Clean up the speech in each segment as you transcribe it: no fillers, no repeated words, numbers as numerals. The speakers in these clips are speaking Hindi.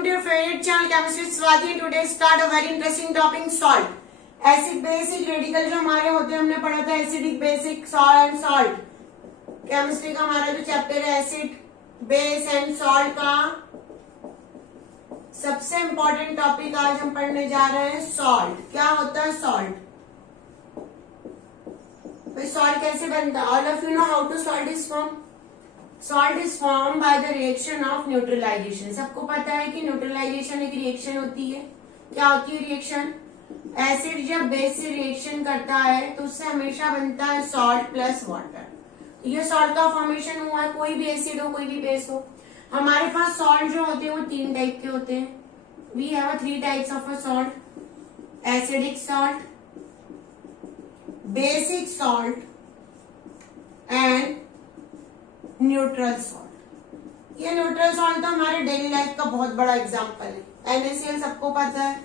welcome to your favorite channel Chemistry Swati. Today start a very interesting topic salt. Acid basic radical जो हमारे होते हैं हमने पढ़ा था acidic basic salt and salt. Chemistry का हमारा जो चैप्टर है एसिड बेस एंड सॉल्ट का सबसे इम्पोर्टेंट टॉपिक आज हम पढ़ने जा रहे हैं सॉल्ट. क्या होता है सॉल्ट? सॉल्ट कैसे बनता है? All of you know how to salt is form. Salt is form by the reaction of neutralisation. सबको पता है कि न्यूट्रलाइजेशन एक रिएक्शन होती है. क्या होती है रिएक्शन? एसिड जब बेस से रिएक्शन करता है तो उससे हमेशा बनता है सॉल्ट प्लस वाटर. ये सॉल्ट का फॉर्मेशन हुआ है. कोई भी एसिड हो कोई भी बेस हो. हमारे पास सॉल्ट जो होते हैं वो 3 टाइप के होते हैं. We have 3 types of a salt. Acidic salt, basic salt and neutral salt. ये न्यूट्रल सॉल्ट तो हमारे डेली लाइफ का बहुत बड़ा एग्जांपल है. NaCl सबको पता है,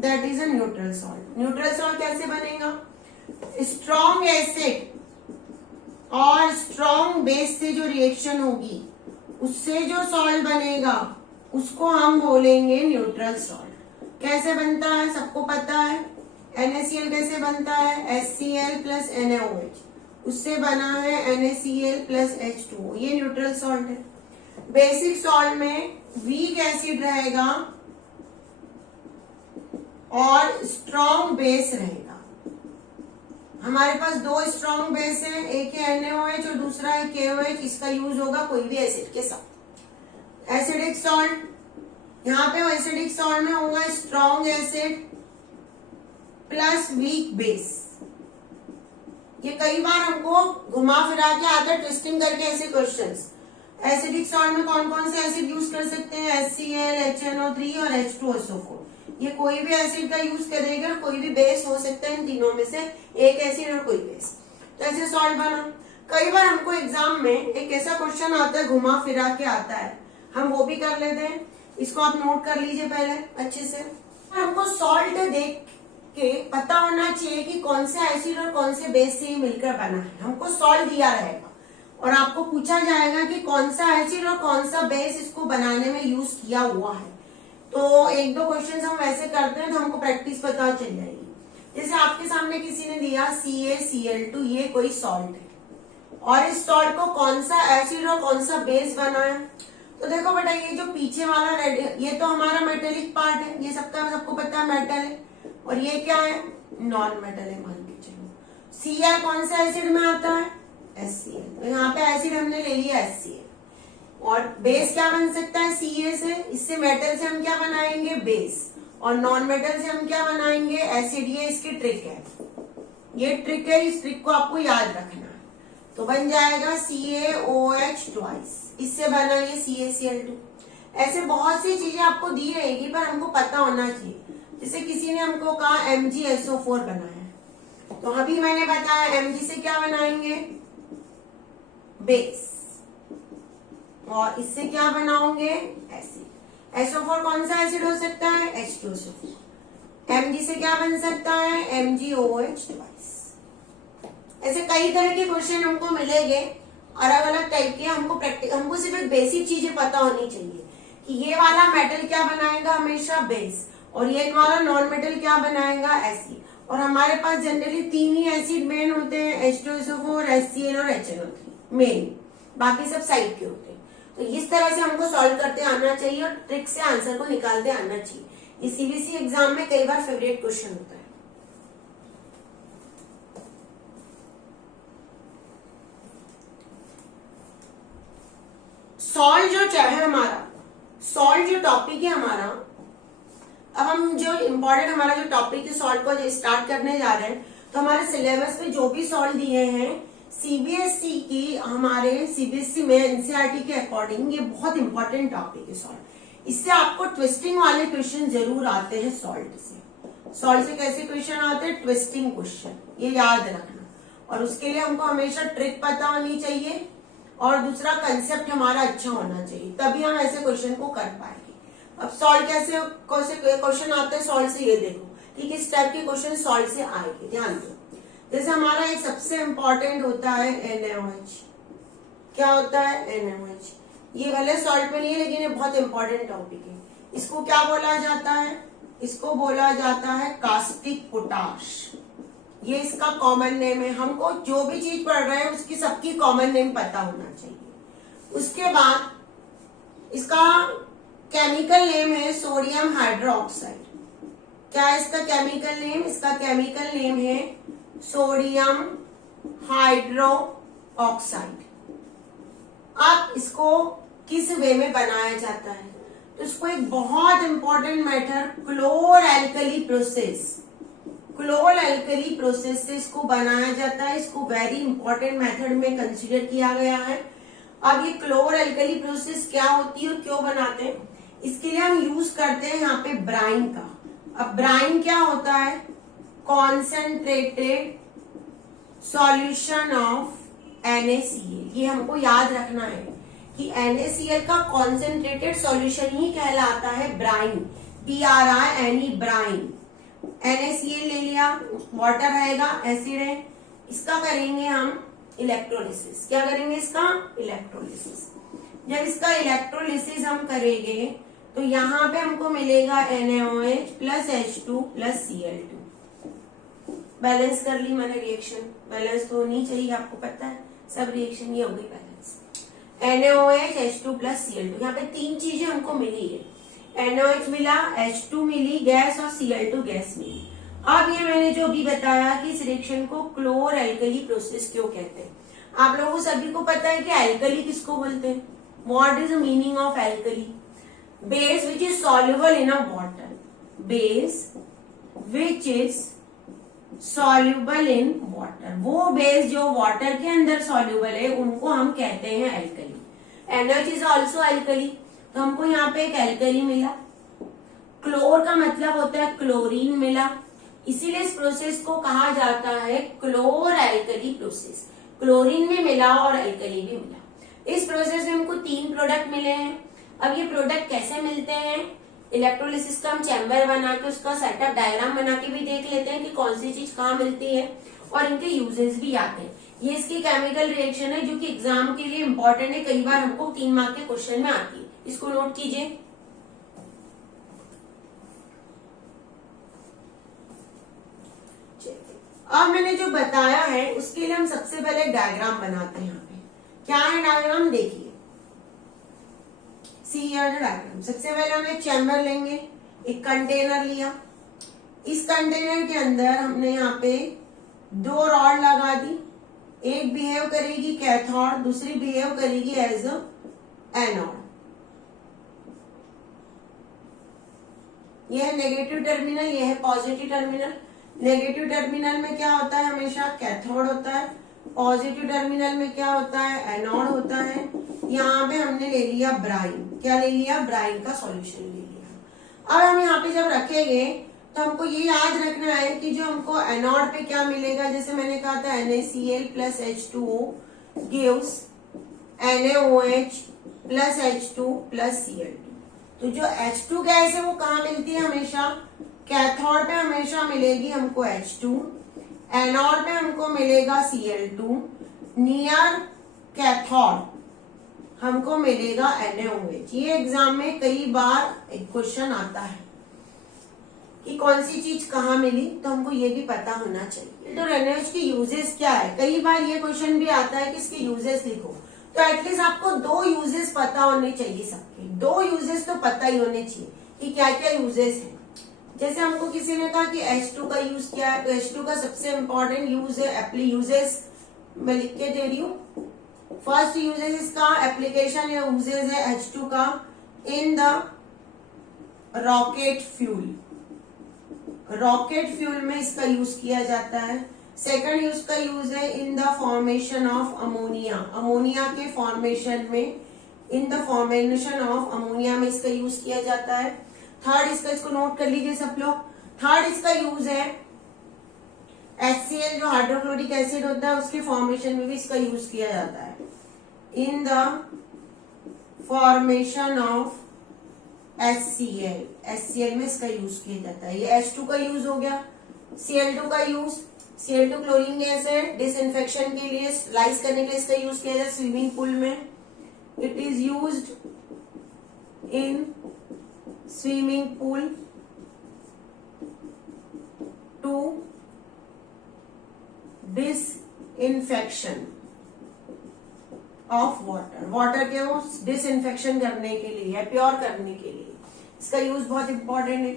that is a neutral salt. Neutral salt कैसे बनेगा? स्ट्रॉन्ग एसिड और स्ट्रॉन्ग बेस से जो रिएक्शन होगी उससे जो सॉल्ट बनेगा उसको हम बोलेंगे न्यूट्रल सॉल्ट. कैसे बनता है सबको पता है. NaCl कैसे बनता है? HCl plus NaOH. उससे बना है NaCl प्लस H2O. ये न्यूट्रल सॉल्ट है. बेसिक सॉल्ट में वीक एसिड रहेगा और स्ट्रॉन्ग बेस रहेगा. हमारे पास 2 स्ट्रॉन्ग बेस हैं, एक है NaOH और दूसरा है KOH. इसका यूज होगा कोई भी एसिड के साथ. एसिडिक सॉल्ट, यहाँ पे एसिडिक सॉल्ट में होगा strong acid plus weak base. ये कई बार हमको घुमा फिरा के आता है ट्विस्टिंग करके ऐसे क्वेश्चंस. एसिडिक सॉल्ट में कौन कौन से एसिड यूज कर सकते हैं? HCl, HNO3 और H2SO4. ये कोई भी एसिड का यूज करेगा, कोई भी बेस हो सकता है इन तीनों में से एक एसिड और कोई बेस. तो ऐसे सॉल्ट बना. कई बार हमको एग्जाम में एक ऐसा क्वेश्चन आता है घुमा फिरा के आता है, हम वो भी कर लेते हैं. इसको आप नोट कर लीजिए पहले अच्छे से. हमको सॉल्ट देख के पता होना चाहिए कि कौन से एसिड और कौन से बेस से मिलकर बना है. हमको सॉल्ट दिया रहेगा और आपको पूछा जाएगा कि कौन सा एसिड और कौन सा बेस इसको बनाने में यूज किया हुआ है. तो 1-2 क्वेश्चंस हम ऐसे करते हैं तो हमको प्रैक्टिस पता चल जाएगी. जैसे आपके सामने किसी ने दिया CaCl2, ये कोई सॉल्ट है और इस सॉल्ट को कौन सा एसिड और कौन सा बेस बना है. तो देखो बेटा, ये जो पीछे वाला रेड, ये तो हमारा मेटेलिक पार्ट है. ये सबको पता है मेटल है. और ये क्या है? नॉन मेटल है मान के चलो. Cl कौन सा एसिड में आता है? HCl. तो यहाँ पे एसिड हमने ले लिया HCl. और बेस क्या बन सकता है? Ca से. इससे मेटल से हम क्या बनाएंगे? बेस. और नॉन मेटल से हम क्या बनाएंगे? एसिड. ये इसकी ट्रिक है. ये ट्रिक है, इस ट्रिक को आपको याद रखना है. तो बन जाएगा CaOH ट्वाइस. इससे बना ये CaCl2. ऐसे बहुत सी चीजें आपको दी रहेगी पर हमको पता होना चाहिए. जैसे किसी ने हमको कहा MgSO4 बनाया है, तो अभी मैंने बताया Mg से क्या बनाएंगे? बेस. और इससे क्या बनाओगे? एसिड. SO4 कौन सा एसिड हो सकता है? H2SO4. Mg से क्या बन सकता है? MgOH twice. ऐसे कई तरह के क्वेश्चन हमको मिलेंगे अलग अलग टाइप के. हमको सिर्फ एक बेसिक चीजें पता होनी चाहिए कि ये वाला मेटल क्या बनाएगा? हमेशा बेस. और ये वाला नॉन मेटल क्या बनाएगा? एसिड. और हमारे पास जनरली 3 ही एसिड मेन होते हैं, H2SO4, HCl और HNO3 मेन. बाकी सब साइड के होते हैं. तो इस तरह से हमको सॉल्व करते आना चाहिए और ट्रिक से आंसर को निकालते आना चाहिए. ये CBSE एग्जाम में कई बार फेवरेट क्वेश्चन होता है. सॉल्ट जो चाहे हमारा, सॉल्ट जो टॉपिक है हमारा, अब हम जो इम्पोर्टेंट हमारा जो टॉपिक है सॉल्ट को स्टार्ट करने जा रहे हैं. तो हमारे सिलेबस में जो भी सॉल्ट दिए हैं CBSE की, हमारे CBSE में NCERT के अकॉर्डिंग ये बहुत इंपॉर्टेंट टॉपिक है सॉल्ट. इससे आपको ट्विस्टिंग वाले क्वेश्चन जरूर आते हैं सॉल्ट से. सॉल्ट से कैसे क्वेश्चन आते हैं? Twisting question. ये याद रखना. और उसके लिए हमको हमेशा ट्रिक पता होनी चाहिए और दूसरा कंसेप्ट हमारा अच्छा होना चाहिए, तभी हम ऐसे क्वेश्चन को कर पाएंगे. अब सॉल्ट कैसे क्वेश्चन आते हैं सॉल्ट से, ये देखो कि किस टाइप के क्वेश्चन सॉल्ट से आएंगे. ध्यान दो. जैसे हमारा एक सबसे इंपॉर्टेंट होता है NaOH. क्या होता है? NaOH. ये भले सॉल्ट में नहीं है लेकिन ये बहुत इंपॉर्टेंट टॉपिक है. इसको क्या बोला जाता है? इसको बोला जाता है कास्टिक पोटाश। ये इसका कॉमन नेम है। हमको जो भी चीज पढ़ रहे हैं उसकी सबकी कॉमन नेम पता होना चाहिए। उसके बाद इसका केमिकल नेम है सोडियम हाइड्रोक्साइड। क्या है इसका केमिकल नेम? इसका केमिकल नेम है सोडियम हाइड्रो ऑक्साइड। अब इसको किस वे में बनाया जाता है? तो इसको एक बहुत important matter chlor alkali process, chlor alkali process से इसको बनाया जाता है। इसको वेरी इंपॉर्टेंट मेथड में कंसीडर किया गया है। अब ये क्लोर एल्कली प्रोसेस क्या होती है और क्यों बनाते हैं? इसके लिए हम यूज करते हैं यहाँ पे ब्राइन का। अब ब्राइन क्या होता है? Concentrated solution of NaCl। ये हमको याद रखना है कि NaCl का कॉन्सेंट्रेटेड सॉल्यूशन ही कहलाता है ब्राइन, BRINE, ब्राइन। NaCl ले लिया, वाटर रहेगा, एसिड है, इसका करेंगे हम इलेक्ट्रोलिसिस। क्या करेंगे? इसका इलेक्ट्रोलिसिस। जब इसका इलेक्ट्रोलिसिस हम करेंगे तो यहाँ पे हमको मिलेगा NaOH plus H2 plus Cl2। Balance कर ली मैंने रिएक्शन। बैलेंस तो होनी चाहिए, आपको पता है सब रिएक्शन ये हो गई balance. NaOH H2 plus Cl2। यहाँ पे तीन चीजें हमको मिली है, NaOH मिला, H2 मिली गैस और Cl2 गैस मिली। अब ये मैंने जो भी बताया कि इस रिएक्शन को क्लोर एल्कली प्रोसेस क्यों कहते हैं। आप लोगों को सभी को पता है कि एल्कली किसको बोलते हैं? What is the meaning of alkali? Base which is soluble in a water, base which is soluble in water. वो बेस जो वाटर के अंदर सॉल्युबल है उनको हम कहते हैं alkali. NaOH is also alkali, तो हमको यहाँ पे एक एल्कली मिला। क्लोर का मतलब होता है क्लोरीन मिला, इसीलिए इस प्रोसेस को कहा जाता है क्लोर एल्कली प्रोसेस। क्लोरीन भी मिला और एल्कली भी मिला। इस प्रोसेस में हमको तीन प्रोडक्ट मिले हैं। अब ये प्रोडक्ट कैसे मिलते हैं? इलेक्ट्रोलिसिस का हम चैम्बर बना के उसका सेटअप डायग्राम बना के भी देख लेते हैं कि कौन सी चीज कहाँ मिलती है और इनके यूजेस भी आते हैं। ये इसकी केमिकल रिएक्शन है जो कि एग्जाम के लिए इंपॉर्टेंट है, कई बार हमको 3 मार्क के क्वेश्चन में आती है। इसको नोट कीजिए। अब मैंने जो बताया है उसके लिए हम सबसे पहले डायग्राम बनाते हैं। यहाँ पे क्या है डायग्राम देखिए, सी डायग्राम। सबसे पहले हम एक चैम्बर लेंगे, एक कंटेनर लिया। इस कंटेनर के अंदर हमने यहाँ पे 2 रॉड लगा दी। एक बिहेव करेगी कैथोड, दूसरी बिहेव करेगी एज अ एनोड। यह है नेगेटिव टर्मिनल, यह है पॉजिटिव टर्मिनल। नेगेटिव टर्मिनल में क्या होता है? हमेशा कैथोड होता है। पॉजिटिव टर्मिनल में क्या होता है? एनोड होता है। यहाँ पे हमने ले लिया ब्राइन। क्या ले लिया? ब्राइन का सॉल्यूशन ले लिया। अब हम यहाँ पे जब रखेंगे तो हमको ये याद रखना है कि जो हमको एनोड पे क्या मिलेगा, जैसे मैंने कहा था NaCl plus H2O gives NaOH plus H2 plus Cl2। तो जो H2 गैस है वो कहाँ मिलती है? हमेशा कैथोड पे हमेशा मिलेगी हमको H2, एनोड पे हमको मिलेगा Cl2, नियर कैथोड हमको मिलेगा NaOH। ये एग्जाम में कई बार एक क्वेश्चन आता है कि कौन सी चीज कहाँ मिली, तो हमको ये भी पता होना चाहिए। तो NaOH की यूजेस क्या है? कई बार ये क्वेश्चन भी आता है कि इसके यूजेस लिखो, तो एटलीस्ट आपको 2 यूजेस पता होने चाहिए। सबके 2 यूजेस तो पता ही होने चाहिए कि क्या क्या यूजेस है। जैसे हमको किसी ने कहा कि H2 का यूज क्या है, तो H2 का सबसे इंपॉर्टेंट यूज है यूजेस मैं लिख के दे रही हूँ। फर्स्ट यूजेस इसका एप्लीकेशन या यूजेस है H2 का in the rocket fuel. Rocket fuel में इसका यूज किया जाता है। सेकंड यूज का यूज है इन the formation of ammonia. Ammonia के फॉर्मेशन में, इन द फॉर्मेशन ऑफ अमोनिया में इसका यूज किया जाता है। थर्ड इसका, इसको नोट कर लीजिए सब लोग, थर्ड इसका यूज है HCl जो हाइड्रोक्लोरिक एसिड होता है उसके फॉर्मेशन में भी इसका यूज किया जाता है। इन the formation of HCl, HCl में इसका यूज किया जाता है। ये H2 का यूज हो गया। Cl2 का यूज, Cl2 क्लोरीन गैस है, डिसइंफेक्शन के लिए, स्लाइस करने के लिए इसका यूज किया जाता है स्विमिंग पूल में। It is used in swimming pool to disinfection of water, water के वो डिसइंफेक्शन करने के लिए या प्योर करने के लिए इसका यूज बहुत इंपॉर्टेंट है।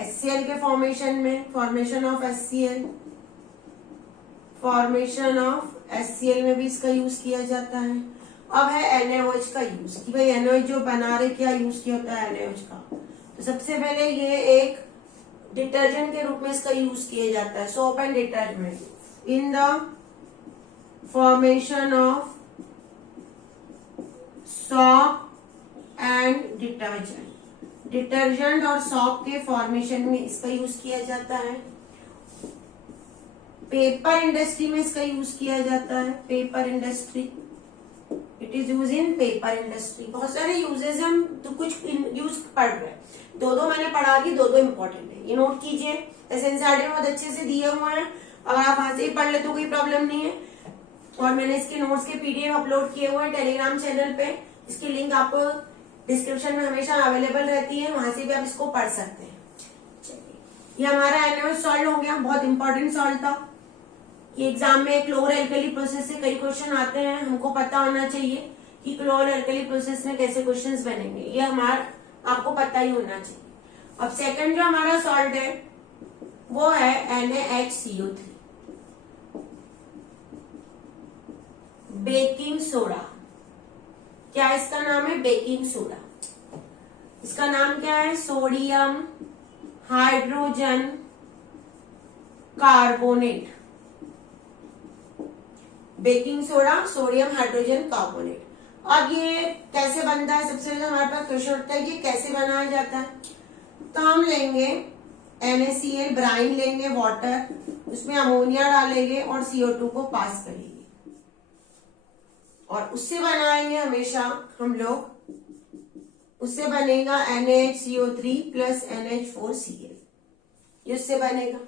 HCl के फॉर्मेशन में, formation of HCl, formation of HCl में भी इसका यूज किया जाता है। अब है NaOH का यूज कि भाई NaOH जो बना रहे क्या यूज किया होता है NaOH का। तो सबसे पहले ये एक डिटर्जेंट के रूप में इसका यूज किया जाता है, soap and detergent in the formation of shop and detergent, detergent और सॉप के फॉर्मेशन में इसका यूज किया जाता है। पेपर इंडस्ट्री में इसका यूज किया जाता है, paper industry, it is use in paper industry. बहुत सारे यूजेस हम तो कुछ यूज पढ़ रहे हैं, दो दो मैंने पढ़ा दी, दो दो इंपॉर्टेंट है, ये नोट कीजिए। एसएनसीईआरटी में बहुत अच्छे से दिए हुए हैं, अगर आप वहां से ही पढ़ ले तो कोई प्रॉब्लम नहीं है। और मैंने इसके नोट्स के PDF अपलोड किए हुए हैं टेलीग्राम चैनल पे, इसकी लिंक आपको डिस्क्रिप्शन में हमेशा अवेलेबल रहती है, वहां से भी आप इसको पढ़ सकते हैं। चलिए, ये हमारा NaOH सॉल्ट हो गया, बहुत इंपॉर्टेंट सॉल्ट था। ये एग्जाम में क्लोर एल्कली प्रोसेस से कई क्वेश्चन आते हैं, हमको पता होना चाहिए कि क्लोर एल्कली प्रोसेस में कैसे क्वेश्चंस बनेंगे, ये हमारा आपको पता ही होना चाहिए। अब सेकंड जो हमारा सॉल्ट है वो है NaHCO3, बेकिंग सोडा। क्या इसका नाम है? Baking soda. इसका नाम क्या है? Sodium hydrogen carbonate, baking soda, sodium hydrogen carbonate. अब ये कैसे बनता है? सबसे पहले हमारे पास क्वेश्चन उठता है कि कैसे बनाया जाता है। तो हम लेंगे NaCl, ब्राइन लेंगे, वाटर, उसमें अमोनिया डालेंगे और CO2 को पास करेंगे और उससे बनाएंगे हमेशा हम लोग, उससे बनेगा NaHCO3 प्लस NH4Cl, ये उससे बनेगा।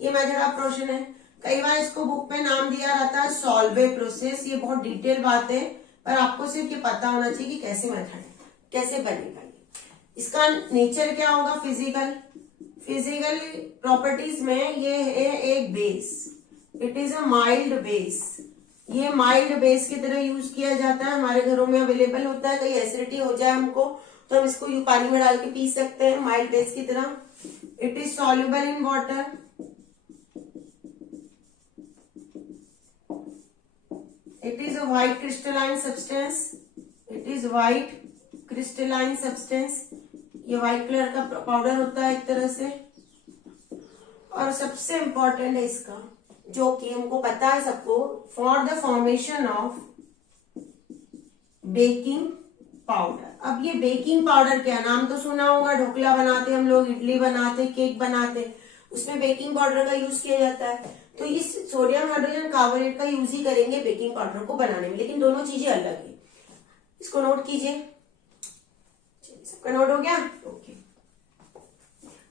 ये मेथड ऑफ प्रोडक्शन है। कई बार इसको बुक में नाम दिया रहता है सॉल्वे प्रोसेस, ये बहुत डिटेल बात है, पर आपको सिर्फ ये पता होना चाहिए कि कैसे मेथड है, कैसे बनेगा ये। इसका नेचर क्या होगा? फिजिकल, फिजिकल प्रॉपर्टीज में ये है एक base, it is a mild base. ये माइल्ड बेस की तरह यूज किया जाता है, हमारे घरों में अवेलेबल होता है। कहीं एसिडिटी हो जाए हमको तो हम इसको पानी में डाल के पी सकते हैं, माइल्ड बेस की तरह। It is soluble in water, it is a white crystalline substance, it is white crystalline substance. ये व्हाइट कलर का पाउडर होता है एक तरह से। और सबसे इंपॉर्टेंट है इसका, जो कि हमको पता है सबको, for the formation of baking powder. अब ये बेकिंग पाउडर क्या, नाम तो सुना होगा, ढोकला बनाते हम लोग, इडली बनाते, केक बनाते, उसमें बेकिंग पाउडर का यूज किया जाता है। तो इस सोडियम हाइड्रोजन कार्बोनेट का यूज ही करेंगे बेकिंग पाउडर को बनाने में, लेकिन दोनों चीजें अलग है। इसको नोट कीजिए, सबका नोट हो गया? ओके।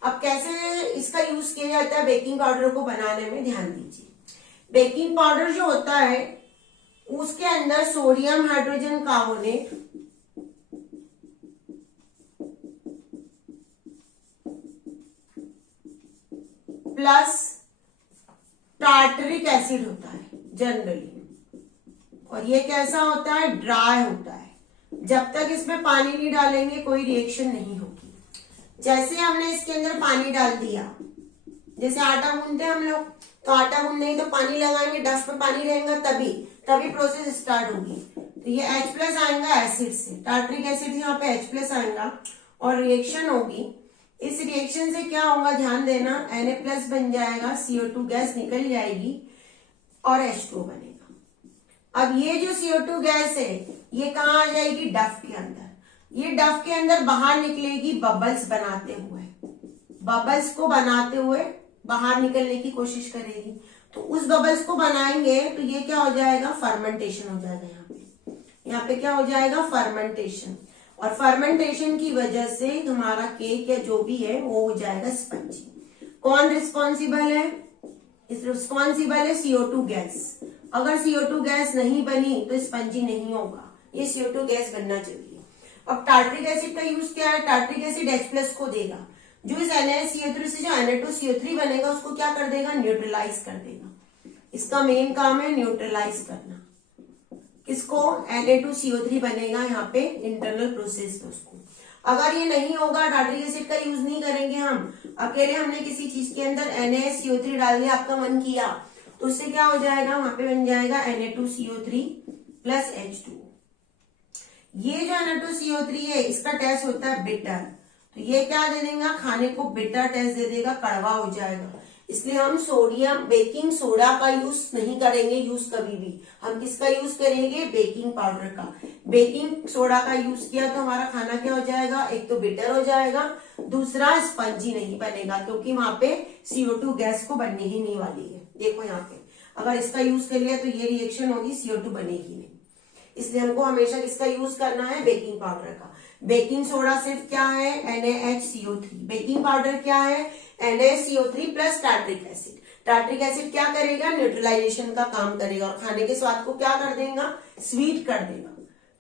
अब कैसे इसका यूज किया जाता है बेकिंग पाउडर को बनाने में, ध्यान दीजिए। बेकिंग पाउडर जो होता है उसके अंदर sodium hydrogen carbonate plus tartaric acid होता है जनरली, और ये कैसा होता है? ड्राई होता है। जब तक इसमें पानी नहीं डालेंगे कोई रिएक्शन नहीं होगी। जैसे हमने इसके अंदर पानी डाल दिया, जैसे आटा गूंथते हैं हम लोग, तो आटा गूंथने ही तो पानी लगाएंगे, डस्ट में पानी रहेगा तभी प्रोसेस स्टार्ट होगी। तो ये H प्लस आएगा एसिड से, टार्टरिक एसिड से यहाँ पे H प्लस आएगा और रिएक्शन होगी। इस रिएक्शन से क्या होगा, ध्यान देना, Na प्लस बन जाएगा, CO2 गैस निकल जाएगी और H2 बनेगा। अब ये जो CO2 गैस है ये कहाँ आ जाएगी? डफ के अंदर। ये डफ के अंदर बाहर निकलेगी बबल्स बनाते हुए, बबल्स को बनाते हुए बाहर निकलने की कोशिश करेगी। तो उस बबल्स को बनाएंगे तो ये क्या हो जाएगा? फर्मेंटेशन हो जाएगा। यहाँ पे क्या हो जाएगा? फर्मेंटेशन। और फर्मेंटेशन की वजह से हमारा केक या जो भी है वो हो जाएगा स्पंजी। कौन रिस्पॉन्सिबल है? इस रिस्पॉन्सिबल है CO2 गैस। अगर CO2 गैस नहीं बनी तो स्पंजी नहीं होगा, ये CO2 गैस बनना चाहिए। अब टार्ट्रिक एसिड का यूज क्या है, टार्ट्रिक एसिड H+ को देगा, जो इस NaCO3 से जो Na2CO3 बनेगा उसको क्या कर देगा, न्यूट्रलाइज कर देगा। इसका मेन काम है न्यूट्रलाइज करना, किसको, Na2CO3 बनेगा यहाँ पे इंटरनल प्रोसेस में उसको। अगर ये नहीं होगा, टार्ट्रिक एसिड का यूज नहीं करेंगे हम, अकेले हमने किसी चीज के अंदर NaCO3 डाल दिया, आपका मन किया, तो उससे क्या हो जाएगा, वहां पे बन जाएगा Na2CO3 प्लस H2। ये जो Na2CO3 है इसका टेस्ट होता है बिटर, तो ये क्या दे देगा, खाने को बिटर टेस्ट दे देगा, कड़वा हो जाएगा। इसलिए हम सोडियम बेकिंग सोडा का यूज नहीं करेंगे, यूज कभी भी हम किसका यूज करेंगे, बेकिंग पाउडर का। बेकिंग सोडा का यूज किया तो हमारा खाना क्या हो जाएगा, एक तो बिटर हो जाएगा, दूसरा स्पंजी नहीं बनेगा, क्योंकि वहां पे CO2 गैस को बनने ही नहीं वाली है। देखो यहाँ पे अगर इसका यूज कर लिया तो ये रिएक्शन होगी, CO2 बनेगी नहीं। इसलिए हमको हमेशा किसका यूज करना है, बेकिंग पाउडर का। बेकिंग सोडा सिर्फ क्या है, NaHCO3, बेकिंग पाउडर क्या है, NaCO3 plus tartaric acid. Tartaric acid क्या करेगा, न्यूट्रलाइजेशन का काम करेगा और खाने के स्वाद को क्या कर देगा, स्वीट कर देगा।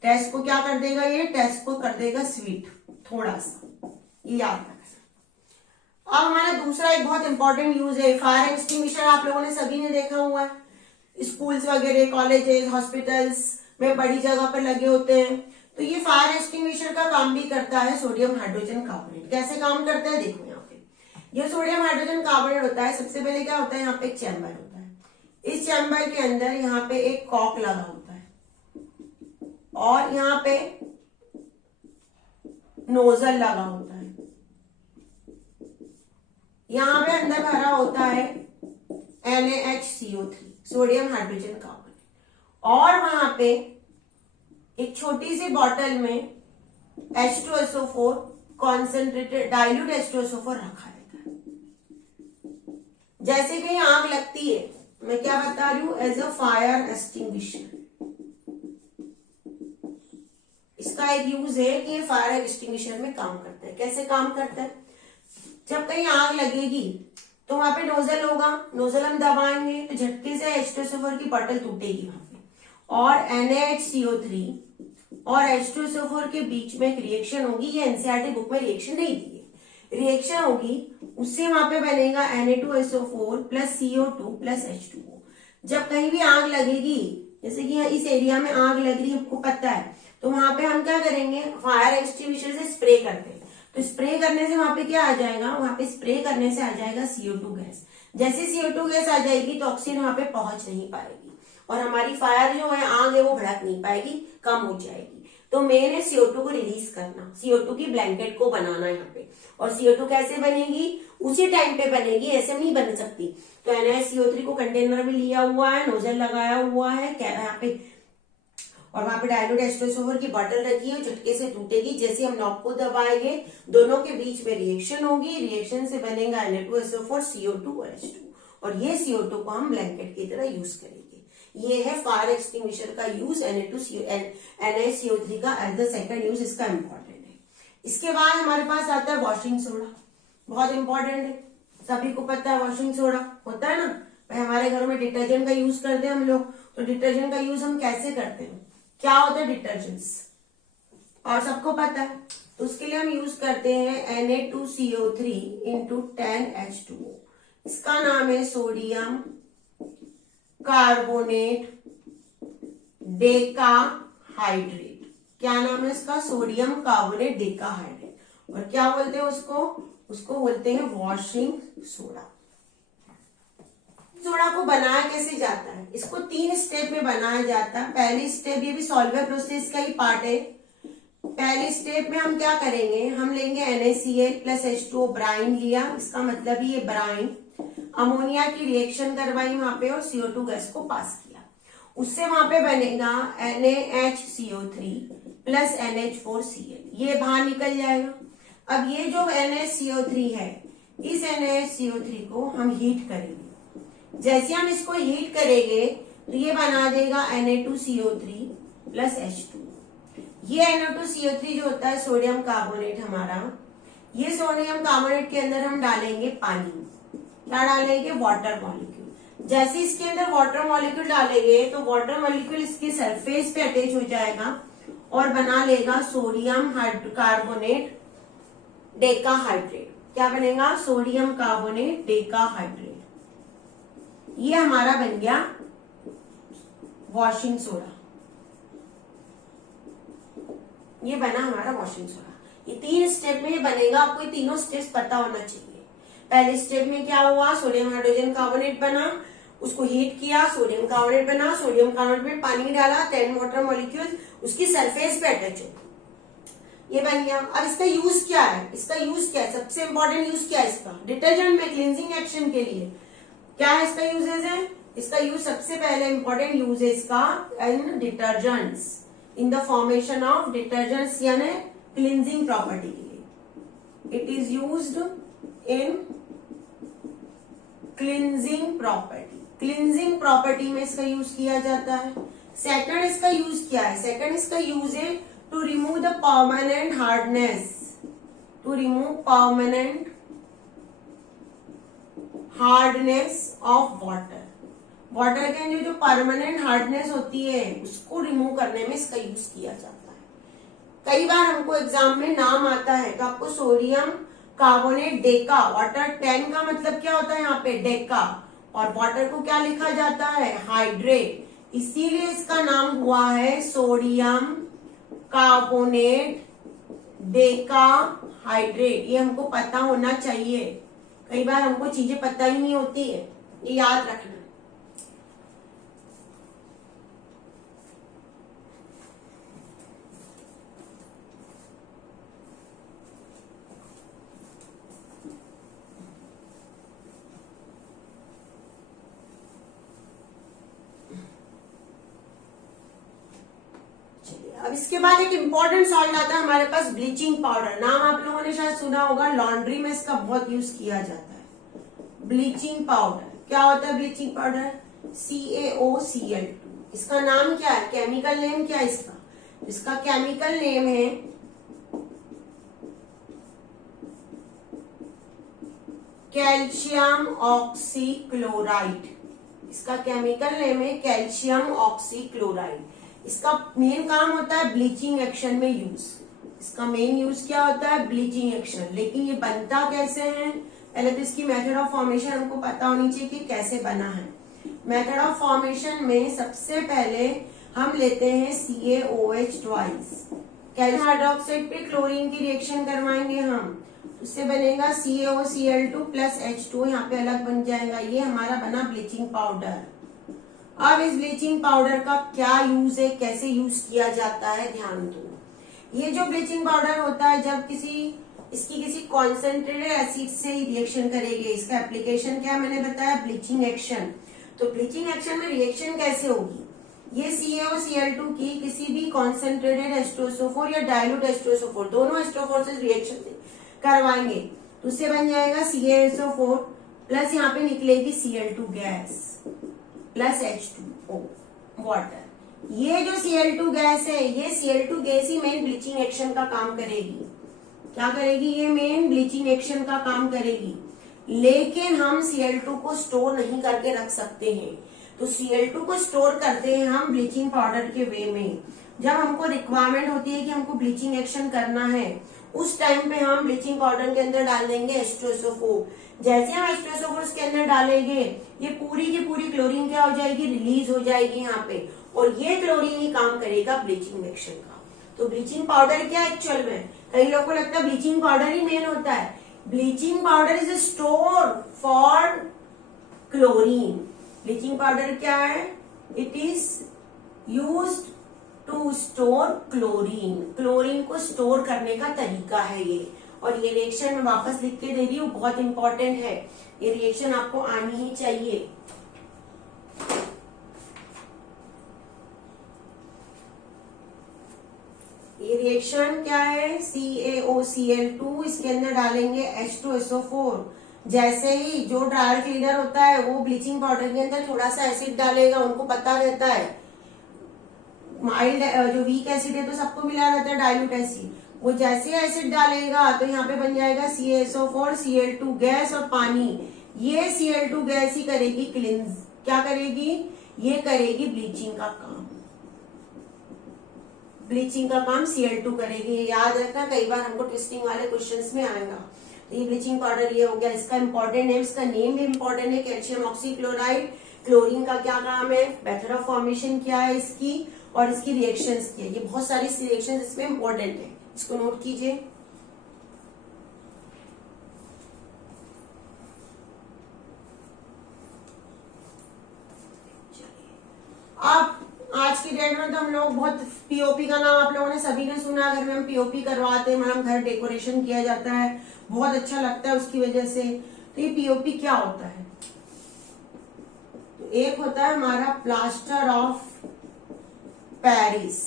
टेस्ट को क्या कर देगा, ये टेस्ट को कर देगा स्वीट थोड़ा सा, ये याद रखना। अब हमारा दूसरा एक बहुत इंपॉर्टेंट यूज है फायर एक्सटिंग्विशर। आप लोगों ने सभी ने देखा हुआ है, स्कूल्स वगैरह, कॉलेजेस, हॉस्पिटल्स में बड़ी जगह पर लगे होते हैं। तो ये फायर एक्सटिंग्विशर का काम भी करता है सोडियम हाइड्रोजन कार्बोनेट। कैसे काम करता है, देखो यहाँ पे ये सोडियम हाइड्रोजन कार्बोनेट होता है। सबसे पहले क्या होता है, यहाँ पे एक चैम्बर होता है, इस चैम्बर के अंदर यहाँ पे एक कॉक लगा होता है और यहाँ पे नोजल लगा होता है। यहाँ पे अंदर भरा होता है NaHCO3 सोडियम हाइड्रोजन कार्बोनेट, और वहां पे एक छोटी सी बॉटल में H2SO4 कॉन्सेंट्रेटेड डाइल्यूट H2SO4 रखा रहता है। जैसे कि आग लगती है, मैं क्या बता रही हूं, एज अ फायर एक्सटिंग्विशर। इसका एक यूज है कि ये फायर एक्सटिंग्विशर में काम करता है। कैसे काम करता है, जब कहीं आग लगेगी तो वहां पे नोजल होगा, नोजल हम दबाएंगे तो झटके से H2SO4 की बॉटल टूटेगी वहां पे, और NaHCO3 और H2SO4 के बीच में एक रिएक्शन होगी। ये एनसीईआरटी बुक में रिएक्शन नहीं दी है, रिएक्शन होगी, उससे वहां पे बनेगा Na2SO4 plus CO2 plus H2O। जब कहीं भी आग लगेगी, जैसे कि इस एरिया में आग लग रही है, हमको पता है, तो वहां पे हम क्या करेंगे, फायर एक्सटिंग्विशर से स्प्रे करते हैं। तो स्प्रे करने से वहां पे क्या आ जाएगा, वहां पे स्प्रे करने से आ जाएगा CO2 गैस। जैसे CO2 गैस आ जाएगी तो ऑक्सीजन वहां पे पहुंच नहीं पाएगी और हमारी फायर जो है, आग है, वो भड़क नहीं पाएगी, कम हो जाएगी। तो मेन है CO2 को रिलीज करना, CO2 की ब्लैंकेट को बनाना यहाँ पे। और CO2 कैसे बनेगी, उसी टाइम पे बनेगी, ऐसे नहीं बन सकती। तो NaCO3 को कंटेनर में लिया हुआ है, नोजल लगाया हुआ है यहाँ पे, और वहां पे डाइल्यूट H2SO4 की बॉटल रखी है, झटके से टूटेगी। जैसे हम नॉब को दबाएंगे, दोनों के बीच में रिएक्शन होगी, रिएक्शन से बनेगा Na2SO4, CO2 और H2, और ये CO2 को हम ब्लैंकेट की तरह यूज करेंगे। ये है फायर एक्सटिंग्विशर का यूज, NaCO3 का एज द सेकंड यूज इसका इंपॉर्टेंट है। इसके बाद हमारे पास आता है वॉशिंग सोडा, बहुत इंपॉर्टेंट है, सभी को पता है वॉशिंग सोडा होता है ना भाई। हमारे घरों में डिटर्जेंट का यूज करते हैं हम लोग, तो डिटर्जेंट का यूज हम कैसे करते हैं, क्या होता है डिटर्जेंट्स, और सबको पता है। तो उसके लिए हम यूज करते हैं Na2CO3 इंटू 10H2O। इसका नाम है सोडियम कार्बोनेट डेकाहाइड्रेट। क्या नाम है इसका, सोडियम कार्बोनेट डेकाहाइड्रेट। और क्या बोलते हैं उसको बोलते हैं वॉशिंग सोडा। सोडा को बनाया कैसे जाता है, इसको 3 स्टेप में बनाया जाता है। पहली स्टेप, ये भी सॉल्वर प्रोसेस का ही पार्ट है। पहले स्टेप में हम क्या करेंगे, हम लेंगे NaCl प्लस H2O, ब्राइन लिया, इसका मतलब ये ब्राइन, अमोनिया की रिएक्शन करवाई वहां पे और CO2 गैस को पास किया, उससे वहां पे बनेगा NaHCO3 प्लस NH4Cl, ये बाहर निकल जाएगा। अब ये जो NaCO3 है, इस NaCO3 को हम हीट करेंगे। जैसे हम इसको हीट करेंगे तो ये बना देगा Na2CO3 प्लस H2। ये Na2CO3 जो होता है सोडियम कार्बोनेट हमारा, ये सोडियम कार्बोनेट के अंदर हम डालेंगे पानी, क्या डालेंगे, वाटर मॉलिक्यूल। जैसे इसके अंदर वाटर मॉलिक्यूल डालेंगे तो वाटर मॉलिक्यूल इसके सरफेस पे अटैच हो जाएगा और बना लेगा सोडियम कार्बोनेट डेकाहाइड्रेट। क्या बनेगा? Sodium carbonate decahydrate. ये हमारा बन गया वॉशिंग सोडा। ये बना हमारा वॉशिंग सोडा। ये 3 स्टेप में ये बनेगा। आपको ये तीनों स्टेप्स पता होना चाहिए। पहले स्टेप में क्या हुआ? सोडियम हाइड्रोजन कार्बोनेट बना, उसको हीट किया, सोडियम कार्बोनेट बना, सोडियम कार्बोनेट में पानी डाला, 10 वाटर मॉलिक्यूल उसकी सरफेस पे अटैच हो, ये बन गया। अब इसका यूज क्या है? इसका यूज क्या है? सबसे इंपॉर्टेंट यूज क्या है इसका? डिटर्जेंट में क्लींजिंग एक्शन के लिए क्या है इसका यूजेज है? इसका यूज सबसे पहले इंपॉर्टेंट यूज है इसका in detergents, in the formation of detergents, यानी क्लींजिंग प्रॉपर्टी के लिए। It is used in cleansing property. Cleansing property में इसका यूज किया जाता है। सेकंड इसका यूज क्या है? सेकंड इसका यूज है to remove the permanent hardness, to remove permanent hardness of water. Water के अंदर जो परमानेंट हार्डनेस होती है उसको रिमूव करने में इसका यूज किया जाता है। कई बार हमको एग्जाम में नाम आता है तो आपको सोडियम कार्बोनेट डेका, वाटर 10 का मतलब क्या होता है यहाँ पे? डेका, और वाटर को क्या लिखा जाता है? हाइड्रेट। इसीलिए इसका नाम हुआ है सोडियम कार्बोनेट डेका हाइड्रेट। ये हमको पता होना चाहिए। कई बार हमको चीजें पता ही नहीं होती है, ये याद रखना। अब इसके बाद एक इंपॉर्टेंट सॉल्ट आता है हमारे पास, ब्लीचिंग पाउडर। नाम आप लोगों ने शायद सुना होगा, लॉन्ड्री में इसका बहुत यूज किया जाता है। ब्लीचिंग पाउडर क्या होता है? Bleaching powder CaOCl2। इसका नाम क्या है? केमिकल नेम क्या है इसका? इसका केमिकल नेम है कैल्शियम ऑक्सीक्लोराइड। इसका केमिकल नेम है कैल्शियम ऑक्सीक्लोराइड। इसका मेन काम होता है ब्लीचिंग एक्शन में यूज। इसका मेन यूज क्या होता है? Bleaching action. लेकिन ये बनता कैसे है? पहले तो इसकी मेथड ऑफ फॉर्मेशन हमको पता होनी चाहिए कि कैसे बना है। मेथड ऑफ फॉर्मेशन में सबसे पहले हम लेते हैं CaOH ट्वाइस, कैल्शियम हाइड्रोक्साइड पे क्लोरीन की रिएक्शन करवाएंगे हम, उससे बनेगा CaOCl2 प्लस H2, यहाँ पे अलग बन जाएगा। ये हमारा बना ब्लीचिंग पाउडर। अब इस ब्लीचिंग पाउडर का क्या यूज है, कैसे यूज किया जाता है, ध्यान दो। ये जो ब्लीचिंग पाउडर होता है, जब इसकी किसी कॉन्सेंट्रेटेड एसिड से रिएक्शन करेगी, इसका एप्लीकेशन क्या मैंने बताया? Bleaching action. तो ब्लीचिंग एक्शन में रिएक्शन कैसे होगी? ये CaOCl2 की किसी भी कॉन्सेंट्रेटेड H2SO4 या डाइल्यूट H2SO4, दोनों H2O4 से रिएक्शन करवाएंगे तो उससे बन जाएगा CaSO4 प्लस यहाँ पे निकलेगी Cl2 gas plus H2O water. ये जो Cl2 गैस है, ये Cl2 गैस ही मेन ब्लीचिंग एक्शन का काम करेगी। क्या करेगी? ये मेन ब्लीचिंग एक्शन का काम करेगी। लेकिन हम Cl2 को स्टोर नहीं करके रख सकते हैं। तो Cl2 को स्टोर करते हैं हम ब्लीचिंग पाउडर के वे में। जब हमको रिक्वायरमेंट होती है कि हमको ब्लीचिंग एक्शन करना है, उस टाइम पे हम ब्लीचिंग पाउडर के अंदर डाल देंगे H2SO4। जैसे हम H2SO4 इसके अंदर डालेंगे, ये पूरी की पूरी क्लोरीन क्या हो जाएगी? रिलीज हो जाएगी यहाँ पे, और ये क्लोरीन ही काम करेगा ब्लीचिंग एक्शन का। तो ब्लीचिंग पाउडर क्या एक्चुअल में? कई लोगों को लगता है ब्लीचिंग पाउडर ही मेन होता है। Bleaching powder is a store for chlorine. Bleaching powder क्या है? It is used to store chlorine. Chlorine को स्टोर करने का तरीका है ये। और ये रिएक्शन मैं वापस लिख के दे रही हूँ, बहुत इंपॉर्टेंट है। ये रिएक्शन आपको आनी ही चाहिए। ये रिएक्शन क्या है? CaOCl2, इसके अंदर डालेंगे H2SO4। जैसे ही जो ड्रायर क्लीनर होता है वो ब्लीचिंग पाउडर के अंदर थोड़ा सा एसिड डालेगा, उनको पता रहता है माइल्ड जो वीक एसिड है तो सबको मिला रहता है डाइल्यूट एसिड। वो जैसे एसिड डालेगा तो यहाँ पे बन जाएगा CaSO4, Cl2 गैस और पानी। ये Cl2 गैस ही करेगी क्लींस, क्या करेगी? ये करेगी ब्लीचिंग का काम। ब्लीचिंग का काम Cl2 करेगी। ये याद रखना, कई बार हमको ट्विस्टिंग वाले क्वेश्चंस में आएगा। तो ये ब्लीचिंग पाउडर ये हो गया, इसका इंपॉर्टेंट है, इसका नेम भी इंपॉर्टेंट है, कैल्शियम ऑक्सीक्लोराइड। क्लोरीन का क्या काम है, मेथड ऑफ फॉर्मेशन क्या है इसकी, और इसकी रिएक्शंस क्या है। ये बहुत सारी रिएक्शंस इसमें इंपॉर्टेंट है, इसको नोट कीजिए। अब आज की डेट में तो हम लोग बहुत पीओपी का नाम आप लोगों ने सभी ने सुना, घर में हम पीओपी करवाते हैं, मतलब घर डेकोरेशन किया जाता है, बहुत अच्छा लगता है उसकी वजह से। तो ये पीओपी क्या होता है, तो एक होता है हमारा प्लास्टर ऑफ पेरिस।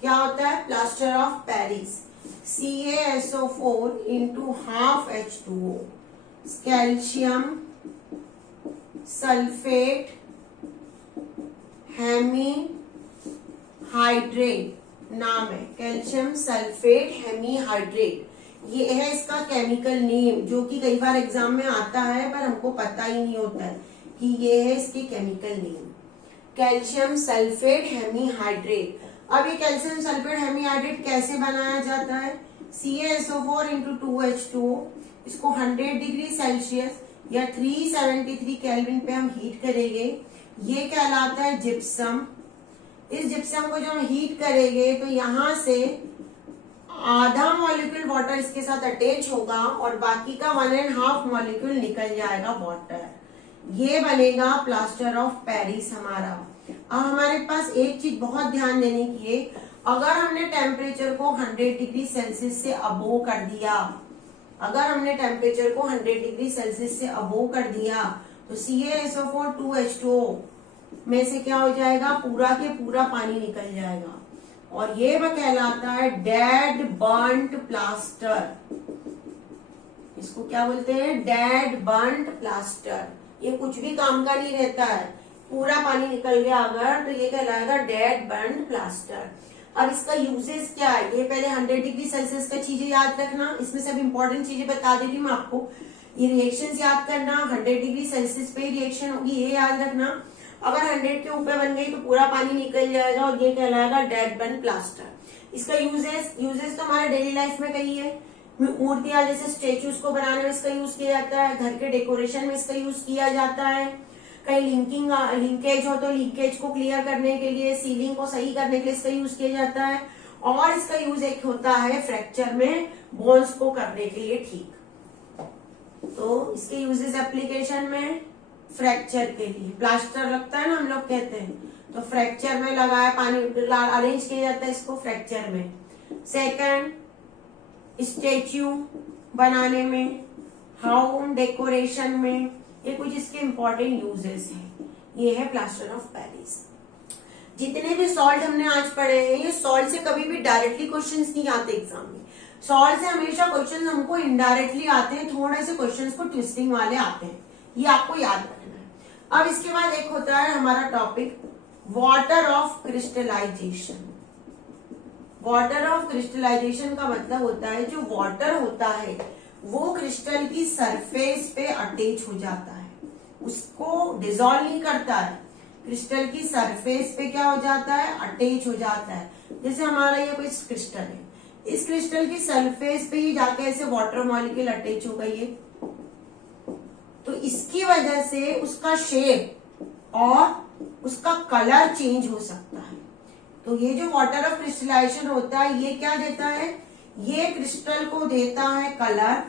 क्या होता है, plaster of Paris, CaSO4 into half H2O, calcium sulphate hemihydrate नाम है, कैल्शियम सल्फेट हेमी हाइड्रेट, ये है इसका केमिकल नेम, जो कि कई बार एग्जाम में आता है पर हमको पता ही नहीं होता है कि ये है इसके chemical name, calcium sulphate hemihydrate. अब ये कैल्शियम सल्फेट हेमी हाइड्रेट कैसे बनाया जाता है, CaSO4 इंटू 2H2O, इसको 100 डिग्री सेल्सियस या 373 केल्विन पे हम हीट करेंगे, ये कहलाता है जिप्सम। इस जिप्सम को जब हम हीट करेंगे तो यहाँ से आधा मॉलिक्यूल वाटर इसके साथ अटैच होगा और बाकी का 1.5 मॉलिक्यूल निकल जाएगा वाटर, ये बनेगा प्लास्टर ऑफ पेरिस हमारा। अब हमारे पास एक चीज बहुत ध्यान देने की है, अगर हमने टेम्परेचर को 100 डिग्री सेल्सियस से अबोव कर दिया, अगर हमने टेम्परेचर को 100 डिग्री सेल्सियस से अबोव कर दिया तो CaSO4 2H2O में से क्या हो जाएगा, पूरा के पूरा पानी निकल जाएगा और ये वह कहलाता है डेड बर्न्ट प्लास्टर। इसको क्या बोलते हैं, डेड बर्न्ट प्लास्टर। ये कुछ भी काम का नहीं रहता है, पूरा पानी निकल गया अगर तो ये कहलाएगा डेड बर्न्ट प्लास्टर। अब इसका यूजेस क्या है, ये पहले 100 डिग्री सेल्सियस का चीजें याद रखना, इसमें सब इंपॉर्टेंट चीजें बता देती हूँ मैं आपको। ये रिएक्शंस याद करना, 100 डिग्री सेल्सियस पे रिएक्शन होगी, ये याद रखना। अगर 100 के ऊपर बन गई तो पूरा पानी निकल जाएगा और ये कहलाएगा डेड बर्न प्लास्टर। इसका यूजेस तो हमारे डेली लाइफ में कही है, मूर्तियां जैसे स्टेचूज को बनाने में इसका यूज किया जाता है, घर के डेकोरेशन में इसका यूज किया जाता है, कहीं लिंकेज हो तो लिंकेज को क्लियर करने के लिए, सीलिंग को सही करने के लिए इसका यूज किया जाता है, और इसका यूज एक होता है फ्रैक्चर में बोन्स को करने के लिए, ठीक। तो इसके यूजेस एप्लीकेशन में फ्रैक्चर के लिए प्लास्टर लगता है ना, हम लोग कहते हैं, तो फ्रैक्चर में लगाया पानी अरेंज किया जाता है इसको फ्रैक्चर में। सेकंड, स्टेच्यू बनाने में, होम डेकोरेशन में, ये कुछ इसके इंपॉर्टेंट यूजेस हैं। ये है प्लास्टर ऑफ पेरिस। जितने भी सॉल्ट हमने आज पढ़े हैं, ये सॉल्ट से कभी भी डायरेक्टली क्वेश्चंस नहीं आते एग्जाम में, सॉल्ट से हमेशा क्वेश्चंस हमको इनडायरेक्टली आते हैं, थोड़े से क्वेश्चंस को ट्विस्टिंग वाले आते हैं, ये आपको याद रखना है। अब इसके बाद एक होता है हमारा topic water of crystallisation. Water of crystallisation का मतलब होता है जो वाटर होता है वो क्रिस्टल की सरफेस पे अटैच हो जाता है, उसको डिसॉल्व नहीं करता है, क्रिस्टल की सरफेस पे क्या हो जाता है, अटैच हो जाता है। जैसे हमारा ये कोई क्रिस्टल है, इस क्रिस्टल की सरफेस पे ही जाके ऐसे वाटर मॉलिक्यूल अटैच हो गई है, तो इसकी वजह से उसका शेप और उसका कलर चेंज हो सकता है। तो ये जो वाटर ऑफ क्रिस्टलाइजेशन होता है ये क्या देता है, ये क्रिस्टल को देता है कलर,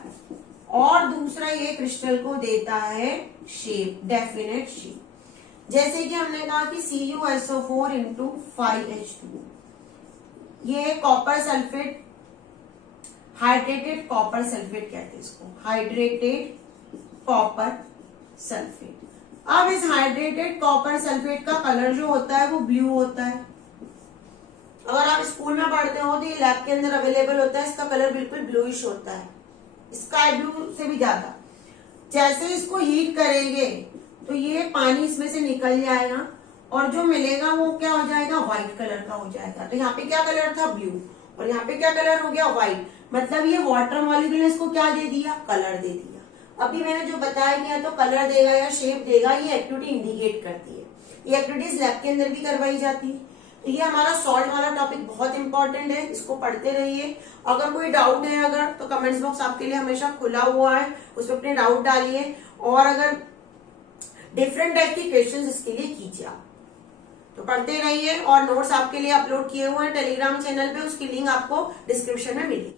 और दूसरा ये क्रिस्टल को देता है शेप, डेफिनेट शेप। जैसे कि हमने कहा कि CuSO4 इंटू 5H2, ये copper sulphate, hydrated copper sulphate कहते हैं इसको, हाइड्रेटेड कॉपर सल्फेट। अब इस हाइड्रेटेड कॉपर सल्फेट का कलर जो होता है वो ब्लू होता है। अगर आप स्कूल में पढ़ते हो तो ये लैब के अंदर अवेलेबल होता है, इसका कलर बिल्कुल ब्लूइश होता है, स्काई ब्लू से भी ज्यादा। जैसे इसको हीट करेंगे तो ये पानी इसमें से निकल जाएगा और जो मिलेगा वो क्या हो जाएगा, व्हाइट कलर का हो जाएगा। तो यहाँ पे क्या कलर था, ब्लू, और यहाँ पे क्या कलर हो गया, व्हाइट। मतलब ये वाटर मॉलिक्यूल ने इसको क्या दे दिया, कलर दे दिया। अभी मैंने जो बताया गया तो कलर देगा या शेप देगा, ये एक्टिविटी इंडिकेट करती है। ये एक्टिविटीज लैब के अंदर भी करवाई जाती है। तो ये हमारा सॉल्ट वाला टॉपिक बहुत इंपॉर्टेंट है, इसको पढ़ते रहिए। अगर कोई डाउट है अगर, तो कमेंट्स बॉक्स आपके लिए हमेशा खुला हुआ है, उसमें अपने डाउट डालिए। और अगर डिफरेंट टाइप की क्वेश्चंस इसके लिए कीजिए आप। तो पढ़ते रहिए। और नोट्स आपके लिए अपलोड किए हुए हैं टेलीग्राम चैनल पे, उसकी लिंक आपको डिस्क्रिप्शन में मिलेगी।